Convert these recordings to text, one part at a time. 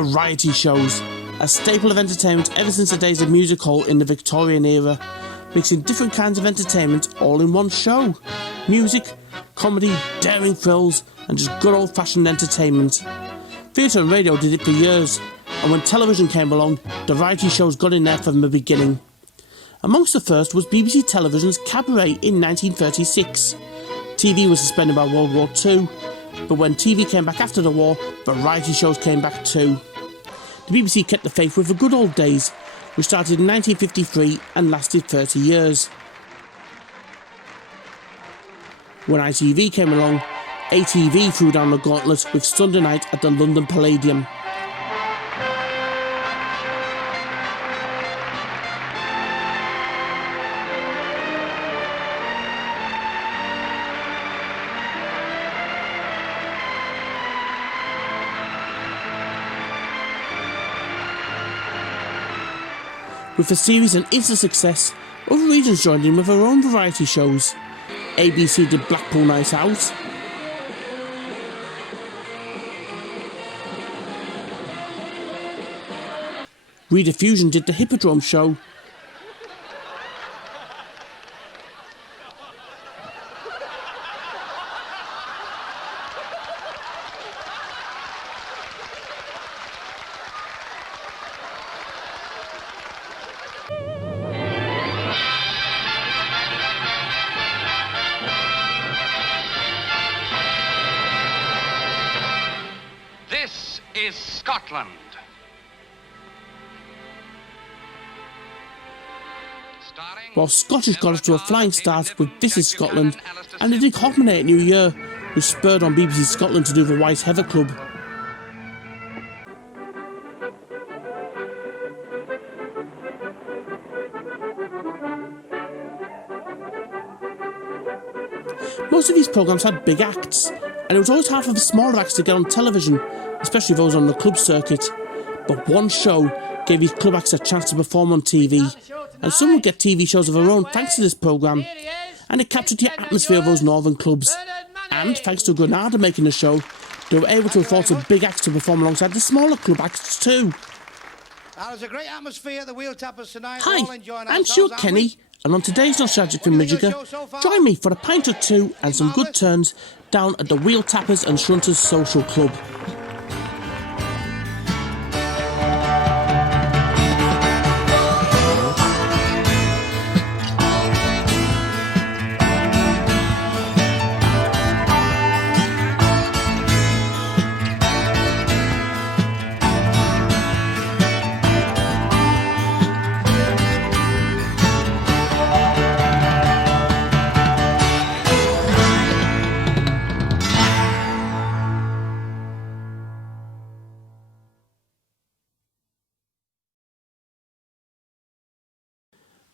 variety shows, a staple of entertainment ever since the days of music hall in the Victorian era, mixing different kinds of entertainment all in one show. Music, comedy, daring thrills, and just good old-fashioned entertainment. Theatre and radio did it for years, and when television came along, the variety shows got in there from the beginning. Amongst the first was BBC Television's Cabaret in 1936. TV was suspended by World War II, but when TV came back after the war, variety shows came back too. The BBC kept the faith with the good old days, which started in 1953 and lasted 30 years. When ITV came along, ATV threw down the gauntlet with Sunday Night at the London Palladium. With the series an instant success, other regions joined in with their own variety shows. ABC did Blackpool Night Out, Rediffusion did the Hippodrome Show, This is Scotland. while Scottish got off to a flying start with This Is Scotland and the Dick Hockmanay New Year, which spurred on BBC Scotland to do the White Heather Club. Most of these programmes had big acts, and it was always hard for the smaller acts to get on television, especially those on the club circuit. But one show gave these club acts a chance to perform on TV, and some would get TV shows of their own thanks to this programme, and it captured the atmosphere of those northern clubs. And thanks to Granada making the show, they were able to afford some big acts to perform alongside the smaller club acts too. There's a great atmosphere at the Wheeltappers tonight. Hi, I'm Stuart Kenny, and on today's Nostalgic Thingummyjigger, join me for a pint or two and some good turns down at the Wheeltappers and Shunters Social Club.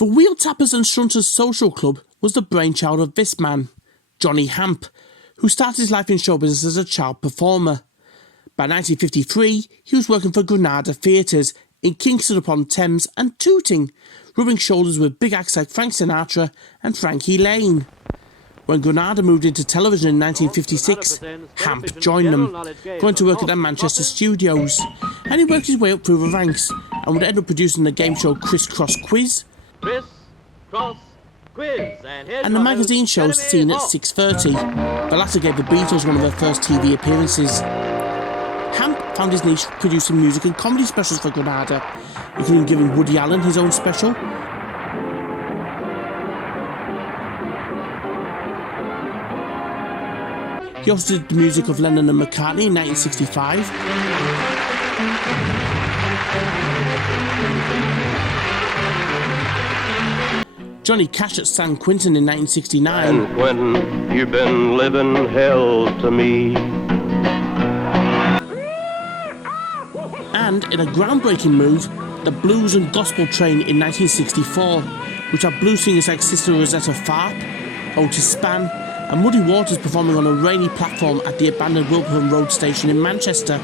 The Wheeltappers and Shunters Social Club was the brainchild of this man, Johnny Hamp, who started his life in show business as a child performer. By 1953, he was working for Granada Theatres in Kingston upon Thames and Tooting, rubbing shoulders with big acts like Frank Sinatra and Frankie Lane. When Granada moved into television in 1956, Hamp joined them, going to work at their Manchester studios, and he worked his way up through the ranks and would end up producing the game show Criss Cross Quiz, and the magazine show Seen at 6:30. The latter gave the Beatles one of their first TV appearances. Hamp found his niche producing music and comedy specials for Granada, including giving Woody Allen his own special. He also did the music of Lennon and McCartney in 1965. Johnny Cash at San Quentin in 1969. San Quentin, you've been living hell to me. And in a groundbreaking move, the Blues and Gospel Train in 1964, which had blues singers like Sister Rosetta Tharpe, Otis Spann, and Muddy Waters performing on a rainy platform at the abandoned Wilbraham Road station in Manchester.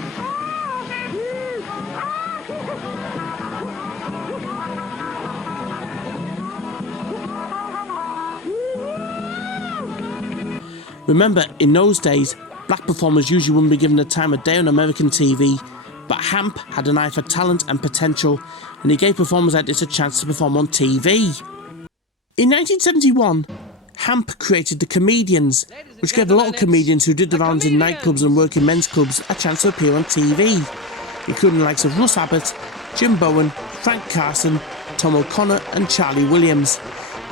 Remember, in those days, black performers usually wouldn't be given the time of day on American TV, But Hamp had an eye for talent and potential, and he gave performers like this a chance to perform on TV. In 1971, Hamp created the Comedians, which gave a lot of comedians who did the rounds in nightclubs and working men's clubs a chance to appear on TV, including the likes of Russ Abbott, Jim Bowen, Frank Carson, Tom O'Connor and Charlie Williams.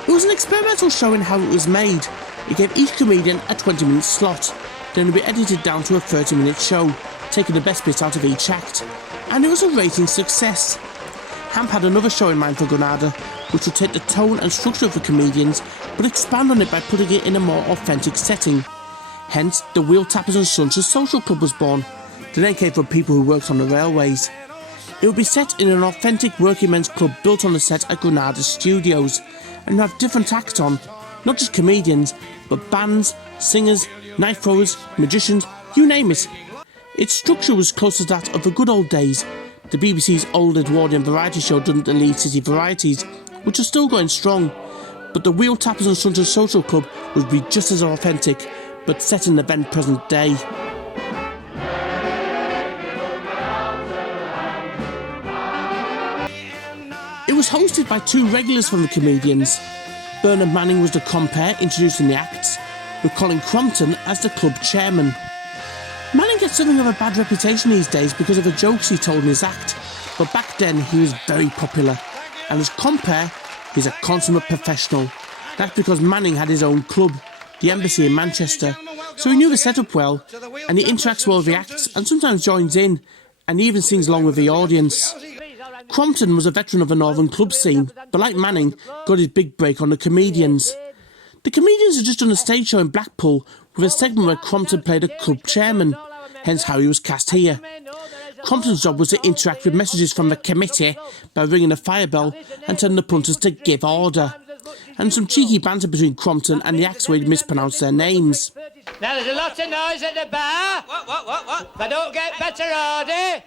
It was an experimental show in how it was made. It gave each comedian a 20-minute slot, then it would be edited down to a 30-minute show, taking the best bits out of each act. And it was a rating success. Hamp had another show in mind for Granada, which would take the tone and structure of the Comedians, but expand on it by putting it in a more authentic setting. Hence, the Wheeltappers and Shunters Social Club was born. The name came from people who worked on the railways. It would be set in an authentic working men's club built on the set at Granada Studios, and have different acts on, not just comedians, but bands, singers, knife throwers, magicians, you name it. Its structure was close to that of the good old days. The BBC's old Edwardian variety show done the Leeds City Varieties, which are still going strong, but the Wheeltappers and Shunters Social Club would be just as authentic, but set in the then present day. It was hosted by two regulars from the Comedians. Bernard Manning was the compere introducing the acts, with Colin Crompton as the club chairman. Manning gets something of a bad reputation these days because of the jokes he told in his act, but back then he was very popular, and as compere, he's a consummate professional. That's because Manning had his own club, the Embassy in Manchester, so he knew the setup well, and he interacts well with the acts and sometimes joins in, and he even sings along with the audience. Crompton was a veteran of the northern club scene, but like Manning, got his big break on the Comedians. The Comedians had just done a stage show in Blackpool with a segment where Crompton played a club chairman, hence how he was cast here. Crompton's job was to interact with messages from the committee by ringing a fire bell and telling the punters to give order, and some cheeky banter between Crompton and the acts where he'd mispronounce their names. Now there's a lot of noise at the bar. What? If I don't get better order,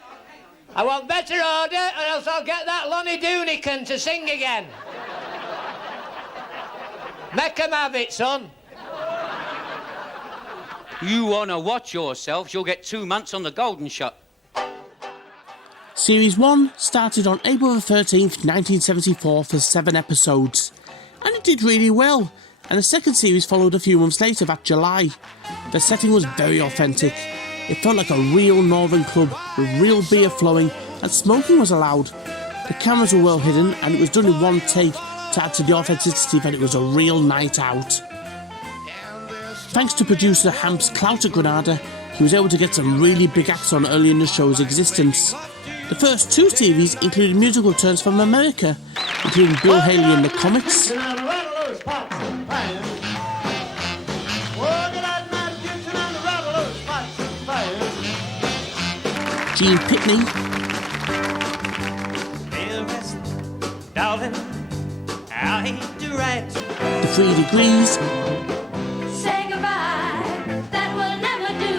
I want better order, or else I'll get that Lonnie Doonican to sing again. Make 'em have it, son. You want to watch yourselves, you'll get 2 months on the Golden Shot. Series 1 started on April the 13th, 1974 for 7 episodes, and it did really well, and the second series followed a few months later that July. The setting was very authentic. It felt like a real northern club with real beer flowing and smoking was allowed. The cameras were well hidden and it was done in one take to add to the authenticity that it was a real night out. Thanks to producer Hamp's clout at Granada, he was able to get some really big acts on early in the show's existence. The first 2 series included musical turns from America, including Bill Haley and the Comets, Gene Pitney, The 3 Degrees, Say goodbye, that will never do.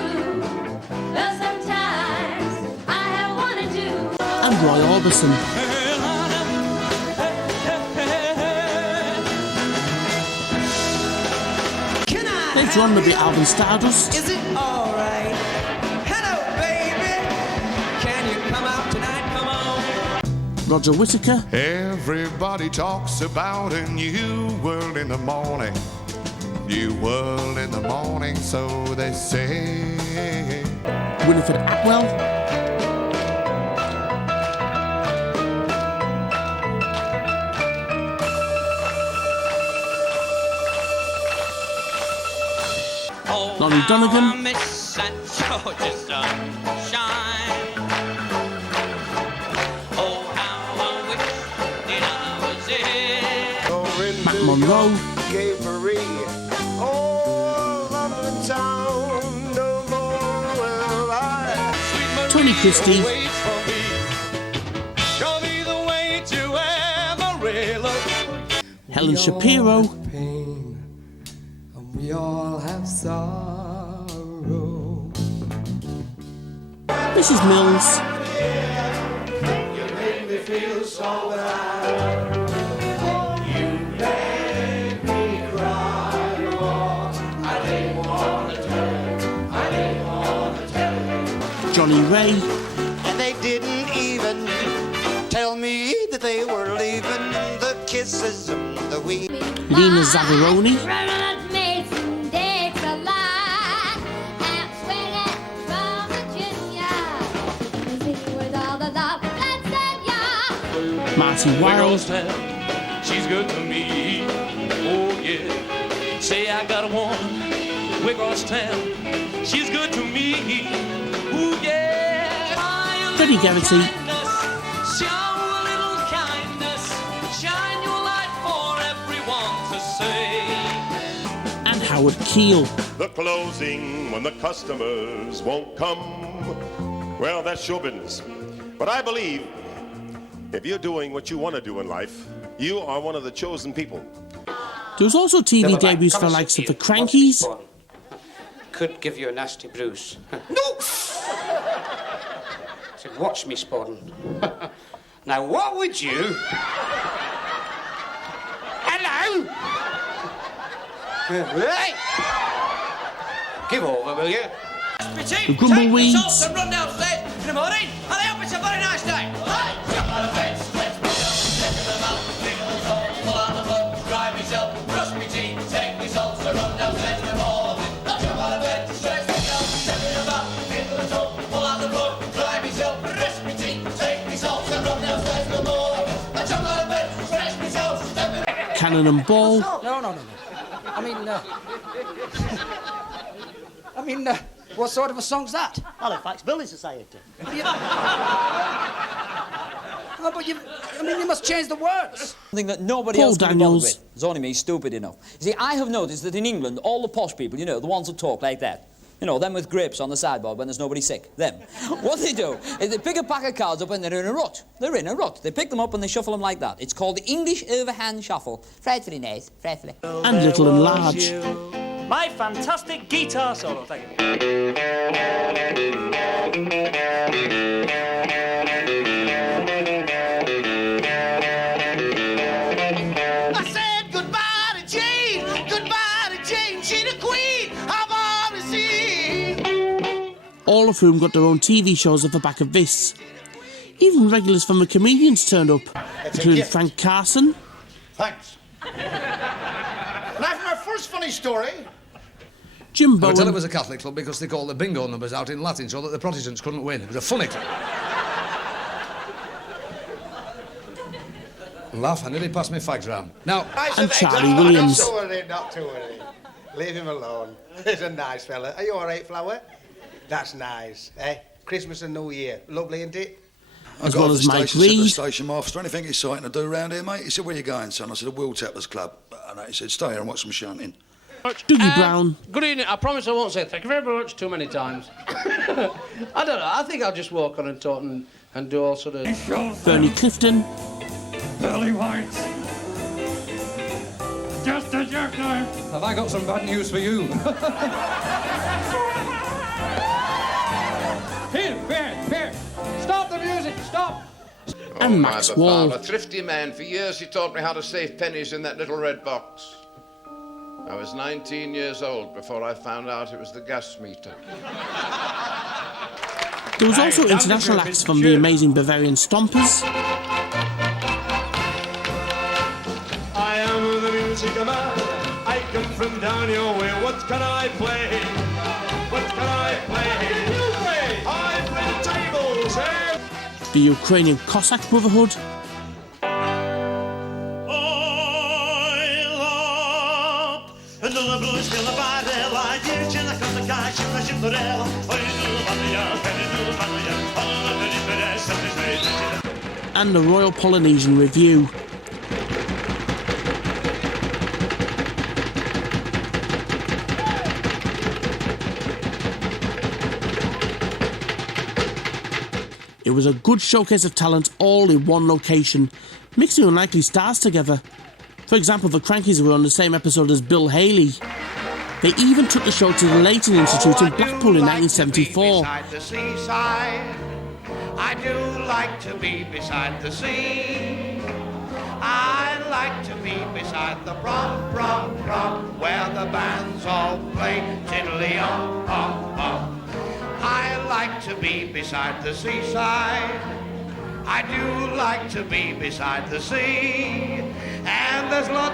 Though sometimes I have wanted to. and Roy Orbison. Later on there'll be Alvin Stardust, Is it alright? Hello, baby. Can you come out tonight? Come on. Roger Whittaker, Everybody talks about a new world in the morning. New world in the morning, so they say. Winifred Atwell, Lonnie Donegan, Matt Monroe, Tony Christie, Helen Shapiro, We all have sorrow. Mrs. Mills, Johnny Ray, And they criticism that we... Lena Zagaroni, Marty Wilde, she's good to me. Oh yeah. Say I got a woman, Wiggles Town. She's good to me. Oh yeah. Freddie Garrity, Show a little kindness. Shine your light for everyone to see. and Howard Keel. The closing when the customers won't come. Well, that's show business. But I believe if you're doing what you want to do in life, you are one of the chosen people. There was also TV debuts for the likes of The Krankies, Could give you a nasty bruise. No! Said, watch me, Spudden. Now, what would you... Hello? Hey! Give over, will you? The Grumbleweeds, and run downstairs in the morning, and I hope it's a very nice day. Cannon and Ball, No. I mean, what sort of a song's that? Halifax Building Society. Oh, but you must change the words. Something that nobody Paul else can be Daniels. bothered with. It's only me, stupid enough. You see, I have noticed that in England, all the posh people, you know, the ones that talk like that, you know, them with grapes on the sideboard when there's nobody sick, them. What they do is they pick a pack of cards up and they're in a rut. They're in a rut. They pick them up and they shuffle them like that. It's called the English overhand shuffle. Frightfully nice, frightfully. and Little and Large. My fantastic guitar solo, thank you. I said goodbye to Jane, she's the queen of all the sea. All of whom got their own TV shows off the back of this. Even regulars from the Comedians turned up, including Frank Carson, Thanks. Now for my first funny story. Jim I could tell it Bowen, was a Catholic club because they called the bingo numbers out in Latin so that the Protestants couldn't win. It was a funny club. Laugh, I nearly passed my fags round. Now, and Charlie Williams. Not to worry. Leave him alone. He's a nice fella. Are you all right, Flower? That's nice, eh? Christmas and New Year. Lovely, isn't it? as well as Mike Reed. The station master, anything exciting to do around here, mate? He said, where you going, son? I said, the Wheeltappers Club. And he said, stay here and watch some shunting. Dougie Brown. Good evening. I promise I won't say thank you very much too many times. I don't know. I think I'll just walk on and talk and do all sort of... Bernie Clifton. Pearly whites. Just a jackknife. have I got some bad news for you? Here. Stop the music. Stop. And Max Wall. A thrifty man. For years he taught me how to save pennies in that little red box. I was 19 years old before I found out it was the gas meter. There was also international acts from the amazing Bavarian Stompers. I am the music man. I come from down your way. What can I play? What can I play? I play the tables, eh? The Ukrainian Cossack Brotherhood. And the Royal Polynesian Review. It was a good showcase of talent all in one location, mixing unlikely stars together. For example, the Krankies were on the same episode as Bill Haley. They even took the show to the Leighton Institute in Blackpool in 1974. I do like to be beside the sea. I like to be beside the prom, where the bands all play tiddly-om. I like to be beside the seaside. I do like to be beside the sea.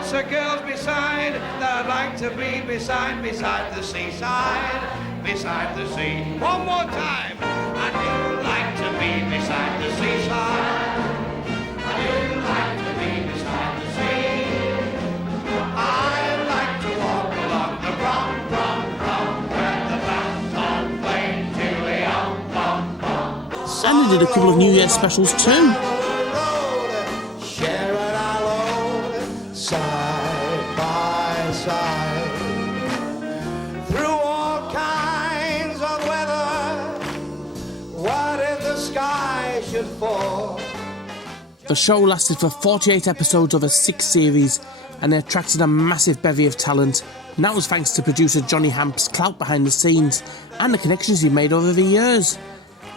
lots of girls beside that like to be beside the seaside, beside the sea. One more time. I do like to be beside the seaside. I do like to be beside the sea. I like to walk along the rum, where the band's all playing till the And they did a couple of New Year specials too. sharing our load side by side through all kinds of weather. What if the sky should fall? The show lasted for 48 episodes over 6 series and they attracted a massive bevy of talent, and that was thanks to producer Johnny Hamp's clout behind the scenes and the connections he made over the years.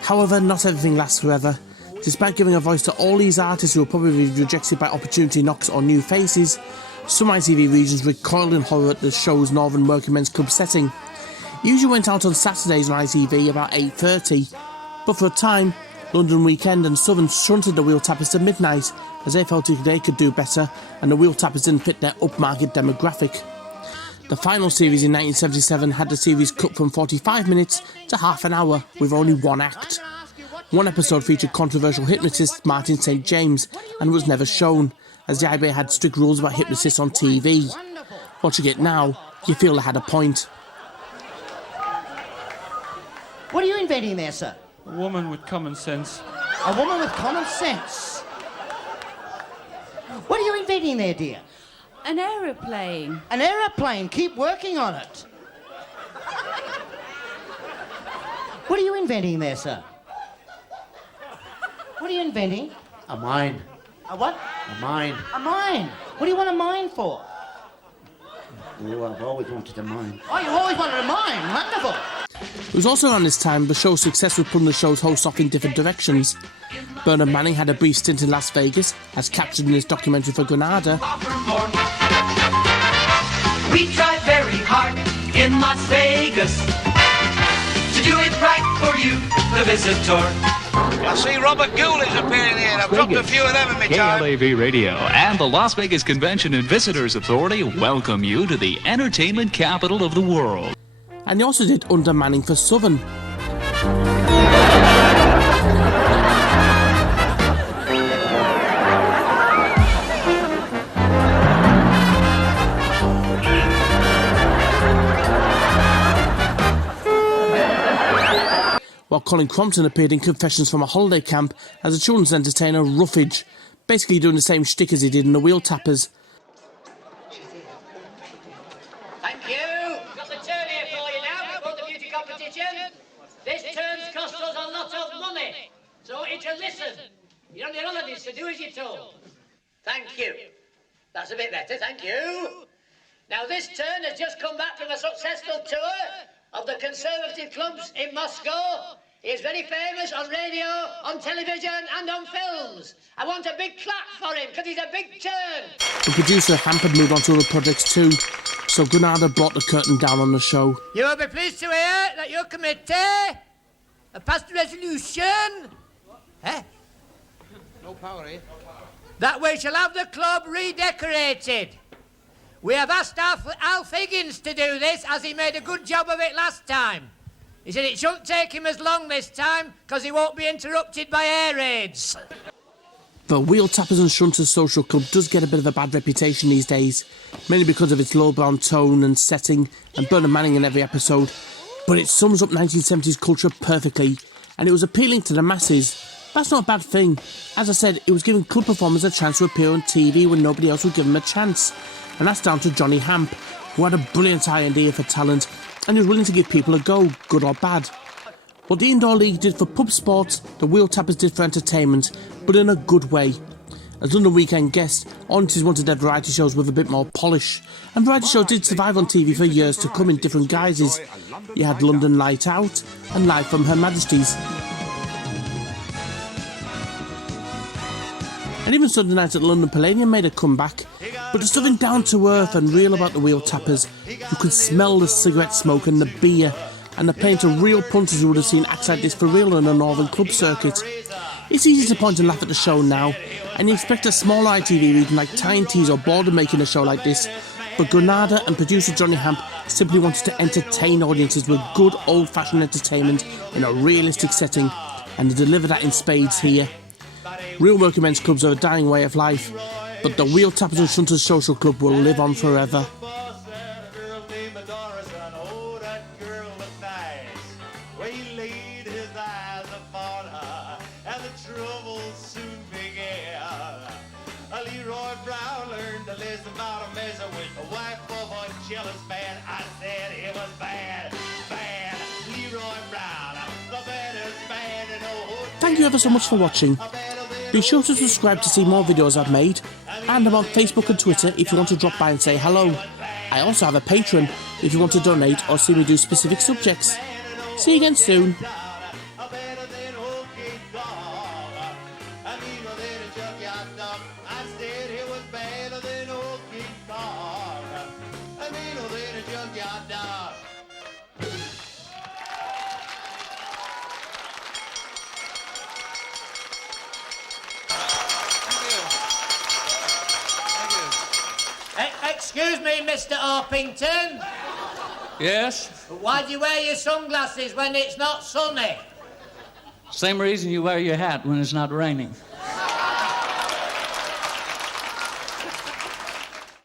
However, not everything lasts forever. Despite giving a voice to all these artists who were probably rejected by opportunity knocks or new faces, some ITV regions recoiled in horror at the show's Northern Working Men's Club setting. It usually went out on Saturdays on ITV about 8:30, but for a time, London Weekend and Southern shunted the Wheeltappers to midnight as they felt they could do better and the Wheeltappers didn't fit their upmarket demographic. The final series in 1977 had the series cut from 45 minutes to half an hour with only one act. One episode featured controversial hypnotist Martin St. James and was never shown, as the IBA had strict rules about hypnotists on TV. Watching it now, you feel they had a point. What are you inventing there, sir? A woman with common sense. A woman with common sense? What are you inventing there, dear? An aeroplane. An aeroplane. Keep working on it. What are you inventing there, sir? What are you inventing? A mine. A what? A mine. A mine. What do you want a mine for? Oh, I've always wanted a mine. Oh, you always wanted a mine. Wonderful. It was also around this time the show's success was pulling the show's hosts off in different directions. Bernard Manning had a brief stint in Las Vegas, as captured in his documentary for Granada. We try very hard in Las Vegas to do it right for you, the visitor. I see Robert Gould is appearing here. I've dropped a few of them in my time. KLAV Radio and the Las Vegas Convention and Visitors Authority welcome you to the entertainment capital of the world. And he also did Under Manning for Southern. While Colin Crompton appeared in Confessions from a Holiday Camp as a children's entertainer, Roughage, basically doing the same shtick as he did in the Wheeltappers. Thank you. Got the turn here for you now before the beauty competition. This turn's cost us a lot of money, so I want you to listen. You're on your holidays, so do as you're told. Thank you. That's a bit better, thank you. Now, this turn has just come back from a successful tour of the conservative clubs in Moscow. He is very famous on radio, on television and on films. I want a big clap for him, because he's a big turn. The producer Hamp had moved on to other projects too, so Granada brought the curtain down on the show. You will be pleased to hear that your committee have passed a resolution. Eh? No power, eh? That we shall have the club redecorated. We have asked Alf Higgins to do this, as he made a good job of it last time. He said it shouldn't take him as long this time, because he won't be interrupted by air raids. The Wheeltappers and Shunters Social Club does get a bit of a bad reputation these days, mainly because of its lowbrow tone and setting and Bernard Manning in every episode, but it sums up 1970s culture perfectly, and it was appealing to the masses. That's not a bad thing. As I said, it was giving club performers a chance to appear on TV when nobody else would give them a chance. And that's down to Johnny Hamp, who had a brilliant idea for talent and he was willing to give people a go, good or bad. What the Indoor League did for pub sports, the Wheeltappers did for entertainment, but in a good way. As London Weekend guests, aunties wanted their variety shows with a bit more polish, and variety shows did survive on TV for years to come in different guises. You had London Light Out and Live from Her Majesty's. And even Sunday night at the London Palladium made a comeback, but there's something down to earth and real about the Wheeltappers. You could smell the cigarette smoke and the beer, and they're playing to real punters who would have seen acts like this for real on a northern club circuit. It's easy to point and laugh at the show now, and you expect a smaller ITV region like Tyne-Tees or Border making a show like this, but Granada and producer Johnny Hamp simply wanted to entertain audiences with good old-fashioned entertainment in a realistic setting, and they deliver that in spades here. Real working men's clubs are a dying way of life, but the Wheeltappers and Shunters Social Club will live on forever. Thank you ever so much for watching. Be sure to subscribe to see more videos I've made, and I'm on Facebook and Twitter if you want to drop by and say hello. I also have a Patreon if you want to donate or see me do specific subjects. See you again soon. Excuse me, Mr. Orpington. Yes? Why do you wear your sunglasses when it's not sunny? Same reason you wear your hat when it's not raining.